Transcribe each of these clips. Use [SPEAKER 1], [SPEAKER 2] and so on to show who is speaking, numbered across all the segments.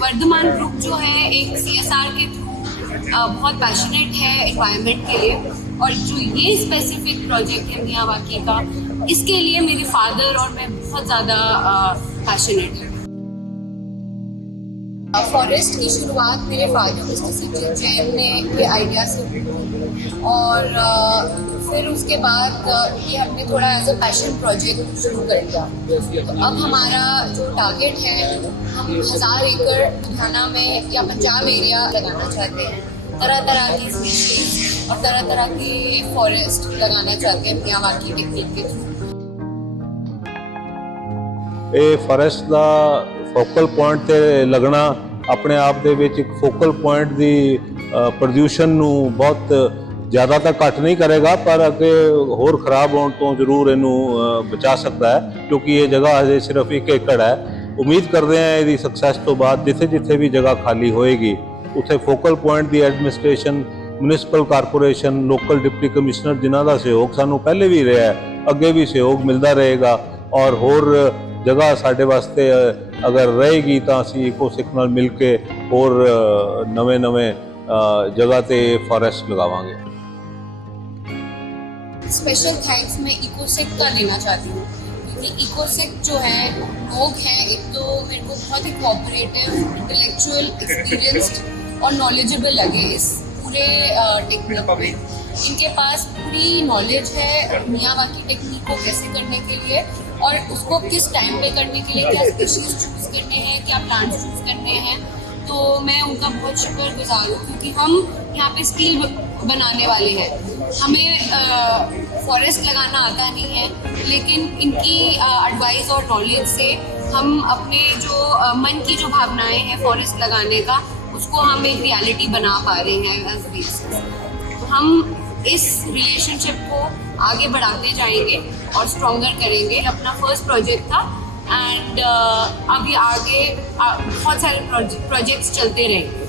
[SPEAKER 1] Varthaman group जो है, एक सी एस आर के थ्रू बहुत पैशनेट है इन्वायरमेंट के लिए। और जो ये स्पेसिफिक प्रोजेक्ट है मियाँ वाकी का, इसके लिए मेरे फादर और मैं बहुत ज़्यादा पैशनेट है। फॉरेस्ट की शुरुआत मेरे फादर मिस्टर सचिन जैन ने ये आइडिया से और फिर उसके बाद ये हमने थोड़ा एज अ पैशन प्रोजेक्ट शुरू कर दिया। तो अब हमारा जो टारगेट है, हम हज़ार एकड़ लुधियाना में या पंजाब एरिया लगाना चाहते हैं। तरह तरह की स्पीशीज और तरह तरह की फॉरेस्ट लगाना चाहते हैं मियावाकी टेक्निक के थ्रू।
[SPEAKER 2] ਇਹ ਫੋਰੈਸਟ ਦਾ ਫੋਕਲ ਪੁਆਇੰਟ ਤੇ ਲੱਗਣਾ ਆਪਣੇ ਆਪ ਦੇ ਵਿੱਚ ਇੱਕ ਫੋਕਲ ਪੁਆਇੰਟ ਦੀ ਪ੍ਰੋਡਿਊਸ਼ਨ ਨੂੰ ਬਹੁਤ ਜ਼ਿਆਦਾ ਤਾਂ ਘੱਟ ਨਹੀਂ ਕਰੇਗਾ, ਪਰ ਅੱਗੇ ਹੋਰ ਖਰਾਬ ਹੋਣ ਤੋਂ ਜ਼ਰੂਰ ਇਹਨੂੰ ਬਚਾ ਸਕਦਾ ਹੈ, ਕਿਉਂਕਿ ਇਹ ਜਗ੍ਹਾ ਹਜੇ ਸਿਰਫ ਇੱਕ ਏਕੜ ਹੈ। ਉਮੀਦ ਕਰਦੇ ਹਾਂ ਇਹਦੀ ਸਕਸੈਸ ਤੋਂ ਬਾਅਦ ਜਿੱਥੇ ਜਿੱਥੇ ਵੀ ਜਗ੍ਹਾ ਖਾਲੀ ਹੋਏਗੀ, ਉੱਥੇ ਫੋਕਲ ਪੁਆਇੰਟ ਦੀ administration municipal corporation local deputy commissioner ਜਿਨ੍ਹਾਂ ਦਾ ਸਹਿਯੋਗ ਸਾਨੂੰ ਪਹਿਲੇ ਵੀ ਰਿਹਾ ਹੈ, ਅੱਗੇ ਵੀ ਸਹਿਯੋਗ ਮਿਲਦਾ ਰਹੇਗਾ ਔਰ ਹੋਰ ਜਗ੍ਹਾ ਸਾਡੇ ਵਾਸਤੇ ਅ, ਅਗਰ ਰਹੇਗੀ ਤਾਂ ਅਸੀਂ ਇਕੋਸਿਕ ਨਾਲ ਮਿਲ ਕੇ ਹੋਰ ਨਵੇਂ-ਨਵੇਂ ਜਗ੍ਹਾ ਤੇ ਫੋਰੈਸਟ ਲਗਾਵਾਂਗੇ
[SPEAKER 1] स्पेशल थैंक्स मैं इकोसेक का देना चाहती हूँ क्योंकि इकोसेक जो है लोग हैं एक तो मेरे को बहुत ही कोऑपरेटिव इंटेलेक्चुअल एक्सपीरियंस्ड और नॉलेजेबल लगे इस पूरे टेक्निक में इनके पास पूरी नॉलेज है मियावाकी टेक्निक को कैसे करने के लिए और उसको किस टाइम पे करने के लिए क्या स्पीशीज चूज़ करने हैं क्या प्लांट्स चूज़ करने हैं। तो मैं उनका बहुत शुक्र गुजार हूँ क्योंकि हम यहाँ पे स्टील बनाने वाले हैं। हमें फॉरेस्ट लगाना आता नहीं है लेकिन इनकी एडवाइस और नॉलेज से हम अपने जो अ, मन की जो भावनाएँ हैं फॉरेस्ट लगाने का उसको हम एक रियलिटी बना पा रहे हैं हम इस रिलेशनशिप को आगे बढ़ाते जाएंगे और स्ट्रॉन्गर करेंगे अपना फर्स्ट प्रोजेक्ट था एंड अभी आगे अ, बहुत सारे प्रोजेक्ट्स चलते रहेंगे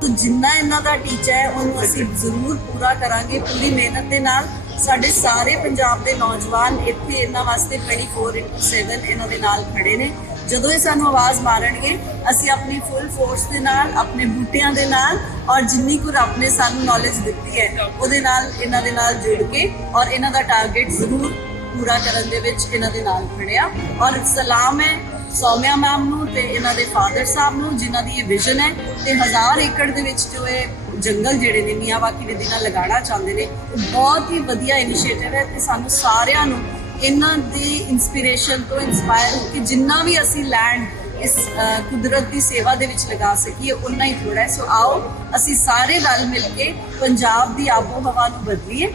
[SPEAKER 3] ਤੋ ਜਿੰਨਾ ਇਹਨਾਂ ਦਾ ਟੀਚਾ ਹੈ ਉਹਨੂੰ ਅਸੀਂ ਜ਼ਰੂਰ ਪੂਰਾ ਕਰਾਂਗੇ ਪੂਰੀ ਮਿਹਨਤ ਦੇ ਨਾਲ ਸਾਡੇ ਸਾਰੇ ਪੰਜਾਬ ਦੇ ਨੌਜਵਾਨ ਇੱਥੇ ਇਹਨਾਂ ਵਾਸਤੇ 24/7 ਇਹਨਾਂ ਦੇ ਨਾਲ ਖੜੇ ਨੇ। ਜਦੋਂ ਇਹ ਸਾਨੂੰ ਆਵਾਜ਼ ਮਾਰਨਗੇ, ਅਸੀਂ ਆਪਣੀ ਫੁੱਲ ਫੋਰਸ ਦੇ ਨਾਲ, ਆਪਣੇ ਬੂਟਿਆਂ ਦੇ ਨਾਲ ਔਰ ਜਿੰਨੀ ਕੁ ਰੱਬ ਨੇ ਸਾਨੂੰ ਨੌਲੇਜ ਦਿੱਤੀ ਹੈ, ਉਹਦੇ ਨਾਲ ਇਹਨਾਂ ਦੇ ਨਾਲ ਜੁੜ ਕੇ ਔਰ ਇਹਨਾਂ ਦਾ ਟਾਰਗੇਟ ਜ਼ਰੂਰ ਪੂਰਾ ਕਰਨ ਦੇ ਵਿੱਚ ਇਹਨਾਂ ਦੇ ਨਾਲ ਖੜਿਆ। ਔਰ ਸਲਾਮ ਹੈ ਸੌਮਿਆ ਮੈਮ ਨੂੰ ਤੇ ਇਹਨਾਂ ਦੇ ਫਾਦਰ ਸਾਹਿਬ ਨੂੰ, ਜਿਨ੍ਹਾਂ ਦੀ ਇਹ ਵਿਜ਼ਨ ਹੈ ਤੇ ਹਜ਼ਾਰ ਏਕੜ ਦੇ ਵਿੱਚ ਜੋ ਇਹ ਜੰਗਲ ਜਿਹੜੇ ਨੇ ਮੀਆਂਵਾਕੀ ਦੇ ਦਿਨਾਂ ਲਗਾਉਣਾ ਚਾਹੁੰਦੇ ਨੇ ਬਹੁਤ ਹੀ ਵਧੀਆ ਇਨੀਸ਼ੀਏਟਿਵ ਹੈ ਤੇ ਸਾਨੂੰ ਸਾਰਿਆਂ ਨੂੰ ਇਹਨਾਂ ਦੀ ਇਨਸਪੀਰੇਸ਼ਨ ਤੋਂ ਇਨਸਪਾਇਰ ਹੋ ਕੇ ਜਿੰਨਾ ਵੀ ਅਸੀਂ ਲੈਂਡ ਇਸ ਕੁਦਰਤ ਦੀ ਸੇਵਾ ਦੇ ਵਿੱਚ ਲਗਾ ਸਕੀਏ ਉਨਾ ਹੀ ਥੋੜਾ ਹੈ। ਸੋ ਆਓ, ਅਸੀਂ ਸਾਰੇ ਰਲ ਮਿਲ ਕੇ ਪੰਜਾਬ ਦੀ ਆਬੋ ਹਵਾ ਨੂੰ ਬਦਲੀਏ।